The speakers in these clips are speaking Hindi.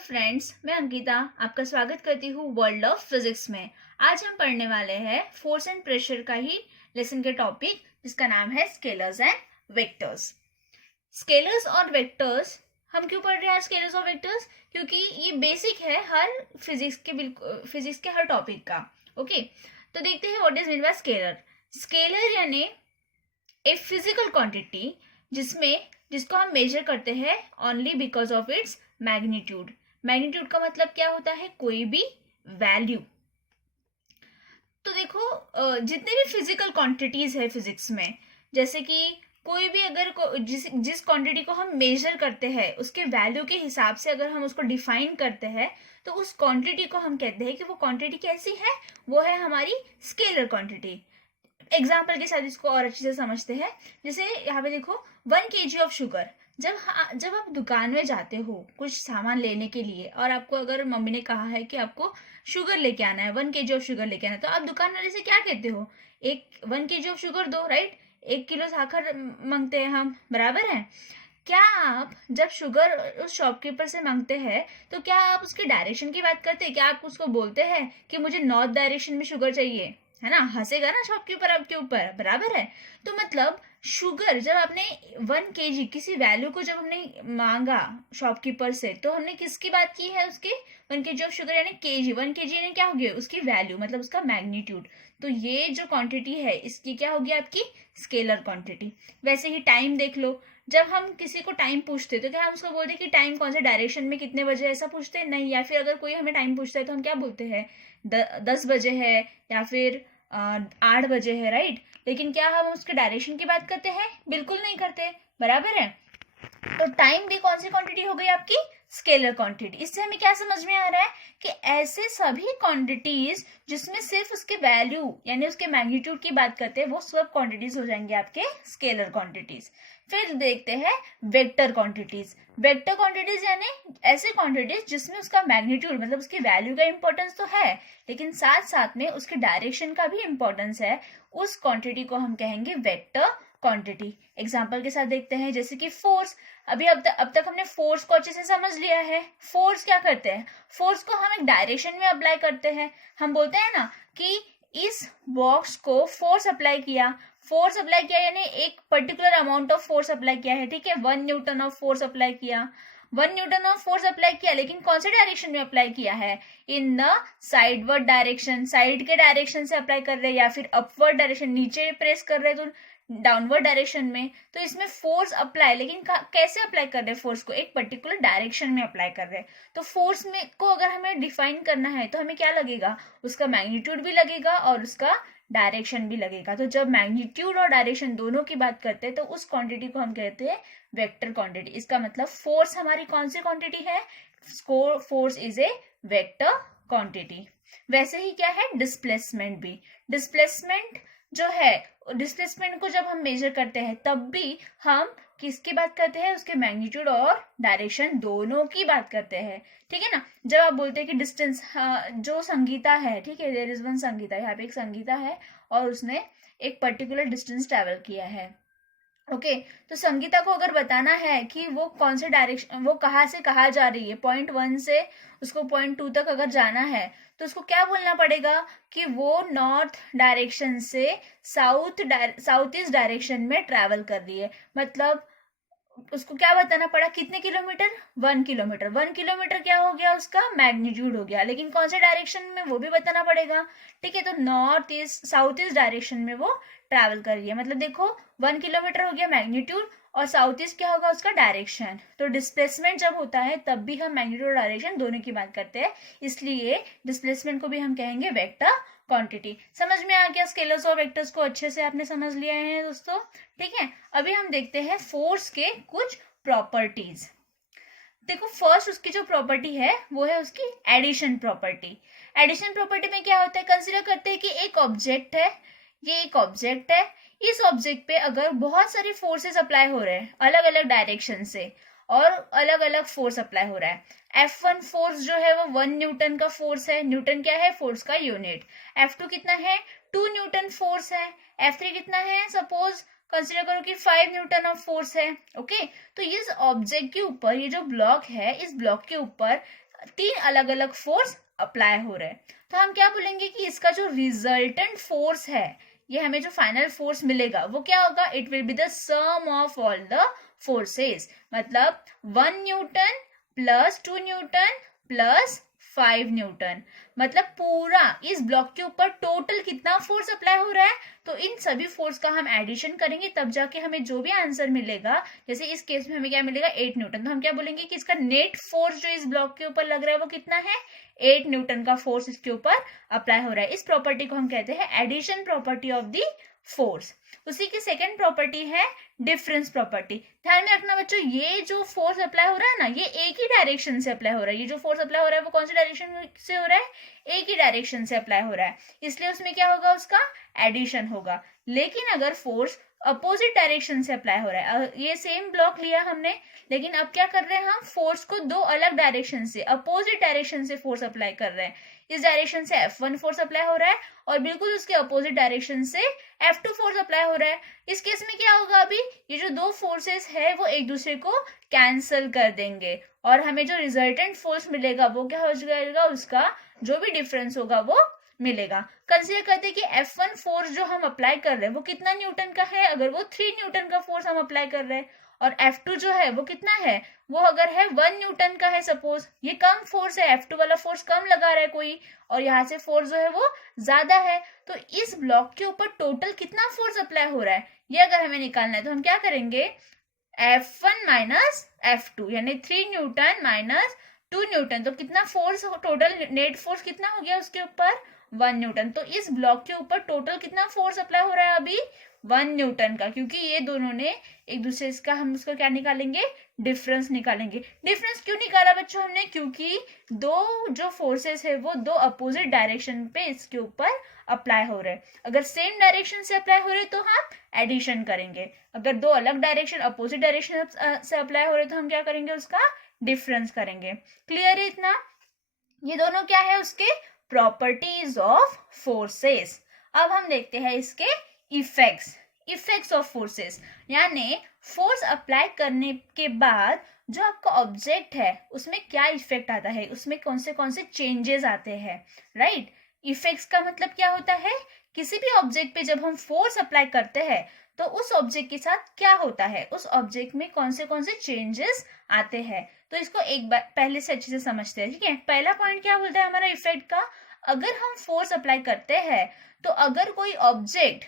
फ्रेंड्स, मैं अंकिता आपका स्वागत करती हूँ वर्ल्ड ऑफ फिजिक्स में। आज हम पढ़ने वाले हैं फोर्स एंड प्रेशर का ही लेसन के टॉपिक, जिसका नाम है स्केलर्स एंड वेक्टर्स। स्केलर्स और वेक्टर्स हम क्यों पढ़ रहे हैं? स्केलर्स और वेक्टर्स क्योंकि ये बेसिक है हर फिजिक्स के हर टॉपिक का। ओके, तो देखते हैं what is mean by scalar. Scalar यानी ए फिजिकल क्वांटिटी जिसको हम मेजर करते हैं only because of its magnitude. Magnitude का मतलब क्या होता है? कोई भी वैल्यू। तो देखो, जितने भी फिजिकल क्वांटिटीज है फिजिक्स में, जैसे कि कोई भी अगर जिस क्वांटिटी को हम मेजर करते हैं उसके वैल्यू के हिसाब से अगर हम उसको डिफाइन करते हैं तो उस क्वांटिटी को हम कहते हैं कि वो क्वांटिटी कैसी है? वो है हमारी स्केलर क्वांटिटी। एग्जाम्पल के साथ इसको और अच्छे से समझते हैं। जैसे यहाँ पे देखो, 1 kg ऑफ शुगर। जब आप दुकान में जाते हो कुछ सामान लेने के लिए और आपको अगर मम्मी ने कहा है कि आपको शुगर लेके आना है, 1 kg ऑफ शुगर लेके आना है, तो आप दुकान वाले से क्या कहते हो? 1 kg ऑफ शुगर दो, राइट? 1 किलो साखर मांगते हैं हम, बराबर है? क्या आप जब शुगर उस शॉपकीपर से मांगते हैं तो क्या आप उसकी डायरेक्शन की बात करते हैं? क्या आप उसको बोलते हैं कि मुझे नॉर्थ डायरेक्शन में शुगर चाहिए? है ना, हंसेगा ना शॉपकीपर आपके ऊपर, बराबर है? तो मतलब शुगर जब आपने 1 kg किसी वैल्यू को जब हमने मांगा शॉपकीपर से, तो हमने किसकी बात की है? उसके 1 kg ऑफ शुगर यानी केजी। 1 kg यानी क्या हो गया? उसकी वैल्यू, मतलब उसका मैग्नीट्यूड। तो ये जो क्वांटिटी है इसकी क्या होगी? आपकी स्केलर क्वांटिटी। वैसे ही टाइम देख लो, जब हम किसी को टाइम पूछते तो क्या हम उसको बोलते कि टाइम कौन से डायरेक्शन में कितने बजे, ऐसा पूछते हैं? नहीं। या फिर अगर कोई हमें टाइम पूछता है तो हम क्या बोलते हैं? 10 बजे है या फिर 8 बजे है, राइट? लेकिन क्या हम उसके डायरेक्शन की बात करते हैं? बिल्कुल नहीं करते, बराबर है? तो टाइम भी कौन सी क्वांटिटी हो गई? आपकी स्केलर क्वांटिटी। इससे हमें क्या समझ में आ रहा है कि ऐसे सभी क्वांटिटीज जिसमें सिर्फ उसके वैल्यू यानी उसके मैग्नीट्यूड की बात करते हैं, वो सब क्वांटिटीज हो जाएंगे आपके स्केलर क्वांटिटीज। फिर देखते हैं वेक्टर क्वांटिटीज। वेक्टर क्वांटिटीज यानी ऐसे क्वांटिटीज जिसमें उसका मैग्नीट्यूड मतलब उसकी वैल्यू का इंपॉर्टेंस तो है, लेकिन साथ साथ में उसके डायरेक्शन का भी इंपॉर्टेंस है। उस क्वांटिटी को हम कहेंगे वेक्टर क्वांटिटी। एग्जाम्पल के साथ देखते हैं, जैसे कि फोर्स। अब तक हमने फोर्स को अच्छे से समझ लिया है। फोर्स क्या करते हैं? फोर्स को हम एक डायरेक्शन में अप्लाई करते हैं। हम बोलते हैं ना कि इस बॉक्स को फोर्स अप्लाई किया। फोर्स अप्लाई किया यानी एक particular amount of force apply किया है, ठीक है? 1 न्यूटन ऑफ फोर्स अप्लाई किया। 1 न्यूटन ऑफ फोर्स अप्लाई किया, लेकिन कौन से डायरेक्शन में अप्लाई किया है? In the sideward direction. Side के डायरेक्शन से अप्लाई कर रहे हैं, या फिर अपवर्ड डायरेक्शन, नीचे प्रेस कर रहे हैं तो डाउनवर्ड डायरेक्शन में। तो इसमें फोर्स अप्लाई, लेकिन कैसे अप्लाई कर रहे हैं? फोर्स को एक पर्टिकुलर डायरेक्शन में अप्लाई कर रहे हैं। तो फोर्स में को अगर हमें डिफाइन करना है तो हमें क्या लगेगा? उसका मैग्नीट्यूड भी लगेगा और उसका डायरेक्शन भी लगेगा। तो जब मैग्नीट्यूड और डायरेक्शन दोनों की बात करते हैं तो उस क्वांटिटी को हम कहते हैं वेक्टर क्वांटिटी। इसका मतलब फोर्स हमारी कौन सी क्वांटिटी है? Force is a vector quantity. वैसे ही क्या है? डिस्प्लेसमेंट भी। डिस्प्लेसमेंट जो है, डिस्प्लेसमेंट को जब हम मेजर करते हैं तब भी हम किसकी बात करते हैं? उसके मैग्नीट्यूड और डायरेक्शन दोनों की बात करते हैं, ठीक है ना? जब आप बोलते हैं कि डिस्टेंस, जो संगीता है, ठीक है, देयर इज वन संगीता, यहाँ पे एक संगीता है और उसने एक पर्टिकुलर डिस्टेंस ट्रेवल किया है। ओके, तो संगीता को अगर बताना है कि वो कौन से डायरेक्शन, वो कहाँ से कहाँ जा रही है, पॉइंट 1 से उसको पॉइंट 2 तक अगर जाना है, तो उसको क्या बोलना पड़ेगा? कि वो नॉर्थ डायरेक्शन से साउथ ईस्ट डायरेक्शन में ट्रेवल कर रही है। मतलब उसको क्या बताना पड़ा? कितने किलोमीटर? 1 किलोमीटर। 1 किलोमीटर क्या हो गया? उसका मैग्नीट्यूड हो गया। लेकिन कौन से डायरेक्शन में, वो भी बताना पड़ेगा, ठीक है? तो north east south east direction में वो ट्रैवल कर रही है। मतलब देखो, 1 किलोमीटर हो गया मैग्नीट्यूड और साउथ ईस्ट क्या होगा? उसका डायरेक्शन। तो डिस्प्लेसमेंट जब होता है तब भी हम मैग्नीट्यूड और डायरेक्शन दोनों की बात करते हैं, इसलिए डिस्प्लेसमेंट को भी हम कहेंगे वेक्टर क्वांटिटी। समझ में आ गया? स्केलर्स और वेक्टर्स को अच्छे से आपने समझ लिया है दोस्तों, ठीक है? अभी हम देखते हैं फोर्स के कुछ प्रॉपर्टीज। देखो, फर्स्ट उसकी जो प्रॉपर्टी है वो है उसकी एडिशन प्रॉपर्टी। एडिशन प्रॉपर्टी में क्या होता है? कंसिडर करते हैं कि एक ऑब्जेक्ट है, ये एक ऑब्जेक्ट है। इस ऑब्जेक्ट पे अगर बहुत सारी फोर्सेस अप्लाई हो रहे हैं अलग अलग डायरेक्शन से और अलग अलग फोर्स अप्लाई हो रहा है। F1 फोर्स जो है वो 1 न्यूटन का फोर्स है। न्यूटन क्या है? फोर्स का यूनिट। F2 कितना है? 2 न्यूटन फोर्स है। F3 कितना है? सपोज कंसिडर करो कि 5 न्यूटन ऑफ फोर्स है। ओके, तो इस ऑब्जेक्ट के ऊपर, ये जो ब्लॉक है, इस ब्लॉक के ऊपर तीन अलग अलग फोर्स अप्लाई हो रहे हैं। तो हम क्या बोलेंगे कि इसका जो रिजल्टेंट फोर्स है, ये हमें जो फाइनल फोर्स मिलेगा वो क्या होगा, it will be the sum of all the forces. मतलब 1 newton plus 2 newton plus 5 newton, मतलब पूरा इस ब्लॉक के ऊपर टोटल कितना फोर्स अप्लाई हो रहा है। तो इन सभी फोर्स का हम एडिशन करेंगे, तब जाके हमें जो भी आंसर मिलेगा, जैसे इस केस में हमें क्या मिलेगा 8 न्यूटन, तो हम क्या बोलेंगे कि इसका नेट फोर्स जो इस ब्लॉक के ऊपर लग रहा है वो कितना है, 8 न्यूटन का फोर्स इसके ऊपर अप्लाई हो रहा है। इस प्रॉपर्टी को हम कहते हैं addition property of the force. उसी की सेकेंड प्रॉपर्टी है डिफरेंस प्रॉपर्टी। ध्यान में रखना बच्चों, ये जो फोर्स अप्लाई हो रहा है ना, ये एक ही डायरेक्शन से अप्लाई हो रहा है। ये जो फोर्स अप्लाई हो रहा है वो कौन सी डायरेक्शन से हो रहा है, एक ही डायरेक्शन से अप्लाई हो रहा है, इसलिए उसमें क्या होगा, उसका एडिशन होगा। लेकिन अगर फोर्स अपोजिट डायरेक्शन से अप्लाई हो रहा है, ये सेम ब्लॉक लिया हमने, लेकिन अब क्या कर रहे हैं, हम फोर्स को दो अलग डायरेक्शन से, अपोजिट डायरेक्शन से फोर्स अप्लाई कर रहे हैं। इस डायरेक्शन से F1 फोर्स अप्लाई हो रहा है और बिल्कुल उसके अपोजिट डायरेक्शन से F2 फोर्स अप्लाई हो रहा है। इस केस में क्या होगा, अभी ये जो दो फोर्सेस है वो एक दूसरे को कैंसल कर देंगे और हमें जो रिजल्टेंट फोर्स मिलेगा वो क्या हो जाएगा, उसका जो भी डिफरेंस होगा वो मिलेगा। कंसीडर करते हैं कि F1 फोर्स जो हम अप्लाई कर रहे हैं वो कितना न्यूटन का है, अगर वो 3 न्यूटन का फोर्स हम अप्लाई कर रहे हैं, और F2 जो है वो कितना है, वो अगर है 1 न्यूटन का है, सपोज ये कम फोर्स है, F2 वाला फोर्स कम लगा रहा है कोई, और यहाँ से फोर्स जो है वो ज्यादा है, तो इस ब्लॉक के ऊपर टोटल कितना फोर्स अप्लाई हो रहा है, ये अगर हमें निकालना है तो हम क्या करेंगे, F1 माइनस F2 यानी 3 न्यूटन माइनस 2 न्यूटन, तो कितना फोर्स, टोटल नेट फोर्स कितना हो गया उसके ऊपर, 1 न्यूटन। तो इस ब्लॉक के ऊपर टोटल कितना फोर्स अप्लाई हो रहा है अभी, 1 न्यूटन का, क्योंकि ये दोनों ने एक दूसरे का, हम उसको क्या निकालेंगे, डिफरेंस निकालेंगे। डिफरेंस क्यों निकाला बच्चों हमने, क्योंकि दो जो फोर्सेस है वो दो अपोजिट डायरेक्शन पे इसके ऊपर अप्लाई हो रहे हैं। अगर सेम डायरेक्शन से अप्लाई हो रहे तो हम एडिशन करेंगे, अगर दो अलग डायरेक्शन अपोजिट डायरेक्शन से अप्लाई हो रहे तो हम क्या करेंगे, उसका डिफरेंस करेंगे। क्लियर है इतना, ये दोनों क्या है उसके प्रॉपर्टीज ऑफ फोर्सेस। अब हम देखते हैं इसके इफेक्ट्स ऑफ फोर्सेस, यानी फोर्स अप्लाई करने के बाद जो आपका ऑब्जेक्ट है उसमें क्या इफेक्ट आता है, उसमें कौन से चेंजेस आते हैं, राइट। इफेक्ट्स का मतलब क्या होता है, किसी भी ऑब्जेक्ट पे जब हम फोर्स अप्लाई करते हैं तो उस ऑब्जेक्ट के साथ क्या होता है, उस ऑब्जेक्ट में कौन से चेंजेस आते हैं। तो इसको एक बार पहले से अच्छे से समझते हैं, ठीक है। पहला पॉइंट क्या बोलता है हमारा इफेक्ट का, अगर हम फोर्स अप्लाई करते हैं तो अगर कोई ऑब्जेक्ट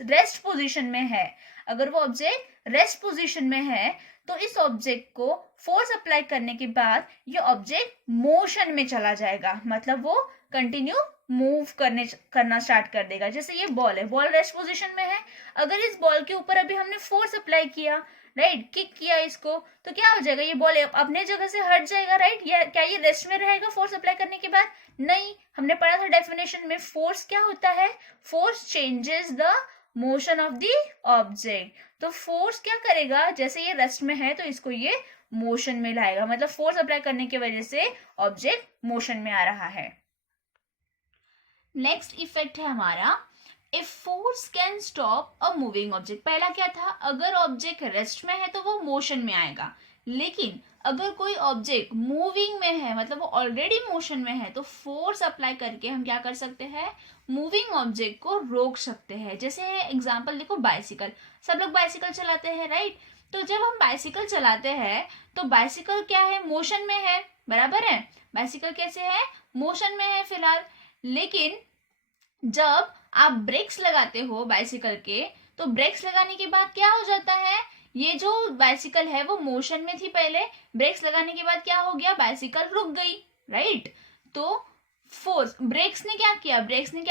रेस्ट पोजीशन में है, अगर वो ऑब्जेक्ट रेस्ट पोजीशन में है तो इस ऑब्जेक्ट को फोर्स अप्लाई करने के बाद ये ऑब्जेक्ट मोशन में चला जाएगा, मतलब वो कंटिन्यू मूव करना स्टार्ट कर देगा। जैसे ये बॉल है, बॉल रेस्ट पोजीशन में है, अगर इस बॉल के ऊपर अभी हमने फोर्स अप्लाई किया, राइट, किक किया इसको, तो क्या हो जाएगा, ये बॉल अपने जगह से हट जाएगा, राइट। क्या ये रेस्ट में रहेगा फोर्स अप्लाई करने के बाद, नहीं। हमने पढ़ा था डेफिनेशन में, फोर्स क्या होता है, force changes the motion of the object. तो फोर्स क्या करेगा, जैसे ये रेस्ट में है तो इसको ये मोशन में लाएगा, मतलब फोर्स अप्लाई करने की वजह से ऑब्जेक्ट मोशन में आ रहा है। नेक्स्ट इफेक्ट है हमारा, if force can stop a moving object. पहला क्या था, अगर ऑब्जेक्ट रेस्ट में है तो वो मोशन में आएगा, लेकिन अगर कोई ऑब्जेक्ट मूविंग में है, मतलब वो ऑलरेडी मोशन में है, तो फोर्स अप्लाई करके हम क्या कर सकते हैं, मूविंग ऑब्जेक्ट को रोक सकते हैं। जैसे एग्जांपल देखो, बाइसिकल, सब लोग बाइसिकल चलाते हैं, राइट। तो जब हम बाइसिकल चलाते हैं तो बाइसिकल क्या है, मोशन में है, बराबर है। बाइसिकल कैसे है, मोशन में है फिलहाल, लेकिन जब आप ब्रेक्स लगाते हो बाइसिकल के, तो ब्रेक्स लगाने के बाद क्या हो जाता है, ये जो बाइसिकल है वो मोशन में थी पहले, ब्रेक्स लगाने के बाद क्या हो गया, बाइसिकल रुक गई, राइट। तो फोर्स, ब्रेक्स ने क्या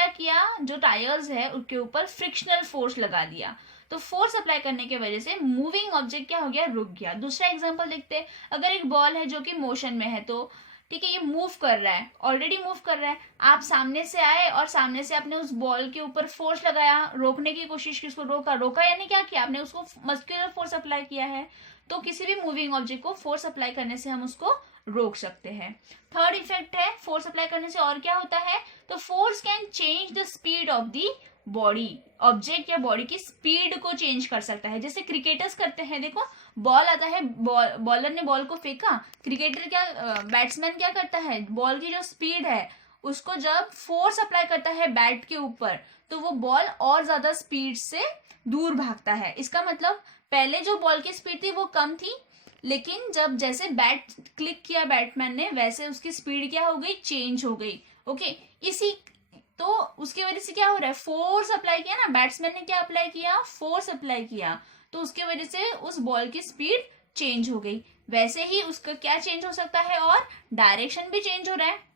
किया, जो टायर्स है उसके ऊपर फ्रिक्शनल फोर्स लगा दिया, तो फोर्स अप्लाई करने की वजह से मूविंग ऑब्जेक्ट क्या हो गया, रुक गया। दूसरा एग्जांपल देखते हैं, अगर एक बॉल है जो कि मोशन में है, तो ठीक है, ये मूव कर रहा है, ऑलरेडी मूव कर रहा है, आप सामने से आए और सामने से आपने उस बॉल के ऊपर फोर्स लगाया, रोकने की कोशिश की, उसको रोका यानी क्या किया आपने, उसको मस्कुलर फोर्स अप्लाई किया है। तो किसी भी मूविंग ऑब्जेक्ट को फोर्स अप्लाई करने से हम उसको रोक सकते हैं। थर्ड इफेक्ट है, फोर्स अप्लाई करने से और क्या होता है, तो force can change the speed of the body, object या बॉडी की स्पीड को चेंज कर सकता है। जैसे क्रिकेटर्स करते हैं, देखो बॉल आता है, बॉलर ने बॉल को फेंका, क्रिकेटर क्या, बैट्समैन क्या करता है, बॉल की जो स्पीड है उसको जब फोर्स अप्लाई करता है बैट के ऊपर तो वो बॉल और ज्यादा स्पीड से दूर भागता है। इसका मतलब पहले जो बॉल की स्पीड थी वो कम थी, लेकिन जब जैसे बैट क्लिक किया बैट्समैन ने वैसे उसकी स्पीड क्या हो गई, चेंज हो गई। ओके, इसी तो उसकी वजह से क्या हो रहा है, फोर्स अप्लाई किया ना, बैट्समैन ने क्या अप्लाई किया, फोर्स अप्लाई किया, तो उसकी वजह से उस बॉल की स्पीड चेंज हो गई। वैसे ही उसका क्या चेंज हो सकता है, और डायरेक्शन भी चेंज हो रहा है,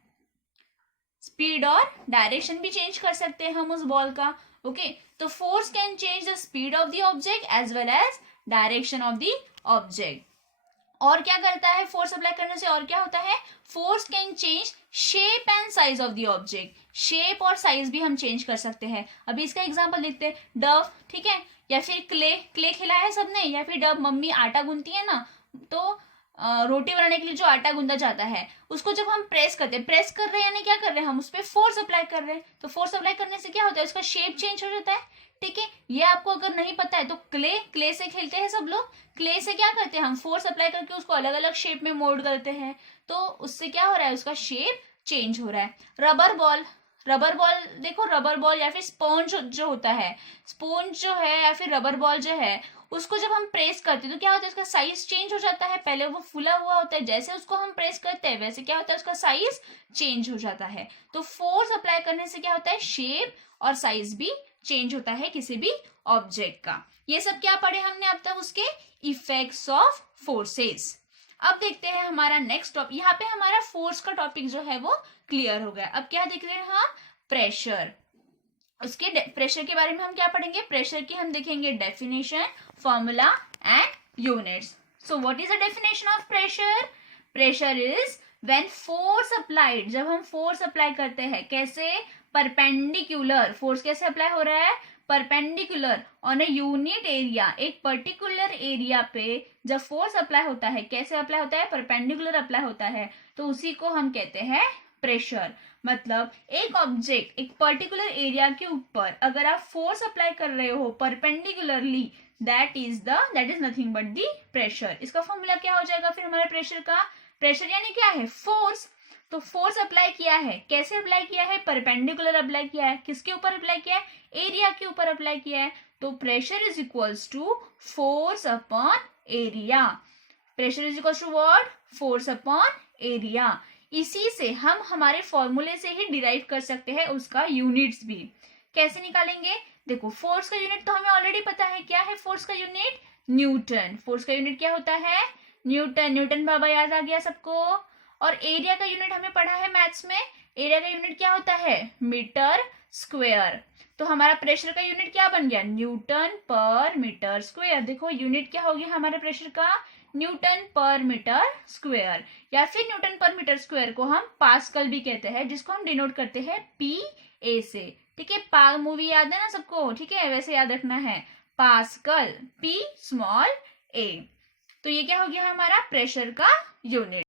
स्पीड और डायरेक्शन भी चेंज कर सकते हैं हम उस बॉल का। ओके, तो force can change the speed of the object as well as direction of the object. और क्या करता है फोर्स अप्लाई करने से, और क्या होता है, force can change shape and size of the object. Shape और साइज भी हम चेंज कर सकते हैं। अभी इसका एग्जांपल देखते हैं, डव, ठीक है, या फिर क्ले खिलाया है सबने, या फिर डव, मम्मी आटा गूंथती है ना, तो रोटी बनाने के लिए जो आटा गूंदा जाता है उसको जब हम प्रेस करते हैं, प्रेस कर रहे हैं यानी क्या कर रहे हैं, हम उस पर फोर्स अप्लाई कर रहे हैं, तो फोर्स अप्लाई करने से क्या होता है, उसका शेप चेंज हो जाता है। ठीक है, ये आपको अगर नहीं पता है तो क्ले से खेलते हैं सब लोग, क्ले से क्या करते हैं हम, फोर्स अप्लाई करके उसको अलग अलग शेप में मोल्ड करते हैं, तो उससे क्या हो रहा है, उसका शेप चेंज हो रहा है। रबर बॉल, देखो रबर बॉल या फिर स्पॉन्ज जो होता है, स्पॉन्ज जो है या फिर रबर बॉल जो है, उसको जब हम प्रेस करते हैं तो क्या होता है, उसका साइज चेंज हो जाता है। पहले वो फूला हुआ होता है, जैसे उसको हम प्रेस करते हैं वैसे क्या होता है, उसका साइज चेंज हो जाता है। तो फोर्स अप्लाई करने से क्या होता है, शेप और साइज भी चेंज होता है किसी भी ऑब्जेक्ट का। ये सब क्या पढ़े हमने अब तक, उसके इफेक्ट्स ऑफ फोर्सेस। अब देखते हैं हमारा नेक्स्ट टॉपिक। यहाँ पे हमारा फोर्स का टॉपिक जो है वो क्लियर हो गया। अब क्या देख रहे हैं हम, प्रेशर। उसके प्रेशर के बारे में हम क्या पढ़ेंगे, प्रेशर की हम देखेंगे definition, formula and units. So what is the definition of pressure? Pressure is when force applied, जब हम फोर्स अप्लाई करते हैं, कैसे, परपेंडिकुलर, फोर्स कैसे अप्लाई हो रहा है, perpendicular on a unit area, एक पर्टिकुलर एरिया पे जब फोर्स अप्लाई होता है, कैसे अप्लाई होता है, परपेंडिकुलर अप्लाई होता है, तो उसी को हम कहते हैं प्रेशर। मतलब एक ऑब्जेक्ट एक पर्टिकुलर एरिया के ऊपर अगर आप फोर्स अप्लाई कर रहे हो perpendicularly, that is nothing but the pressure. इसका फॉर्मूला क्या हो जाएगा फिर हमारे प्रेशर का, प्रेशर यानी क्या है, फोर्स। तो फोर्स अप्लाई किया है, कैसे अप्लाई किया है, परपेंडिकुलर अप्लाई किया है, किसके ऊपर अप्लाई किया है, एरिया के ऊपर अप्लाई किया है, तो pressure is equals to force upon area. Pressure is equals to what, force upon area. इसी से हम हमारे फॉर्मूले से ही डिराइव कर सकते हैं उसका यूनिट्स भी। कैसे निकालेंगे, देखो फोर्स का यूनिट तो हमें ऑलरेडी पता है, क्या है फोर्स का यूनिट, न्यूटन। फोर्स का यूनिट क्या होता है, न्यूटन। न्यूटन बाबा याद आ गया सबको। और एरिया का यूनिट हमें पढ़ा है मैथ्स में, एरिया का यूनिट क्या होता है, मीटर स्क्वायर। तो हमारा प्रेशर का यूनिट क्या बन गया, न्यूटन पर मीटर स्क्वायर। देखो यूनिट क्या हो गया हमारे प्रेशर का, न्यूटन पर मीटर स्क्वायर, या फिर न्यूटन पर मीटर स्क्वायर को हम पास्कल भी कहते हैं, जिसको हम डिनोट करते हैं PA से। ठीक है, पा मूवी याद है ना सबको, ठीक है, वैसे याद रखना है, पास्कल, P स्मॉल a। तो ये क्या हो गया हमारा प्रेशर का यूनिट।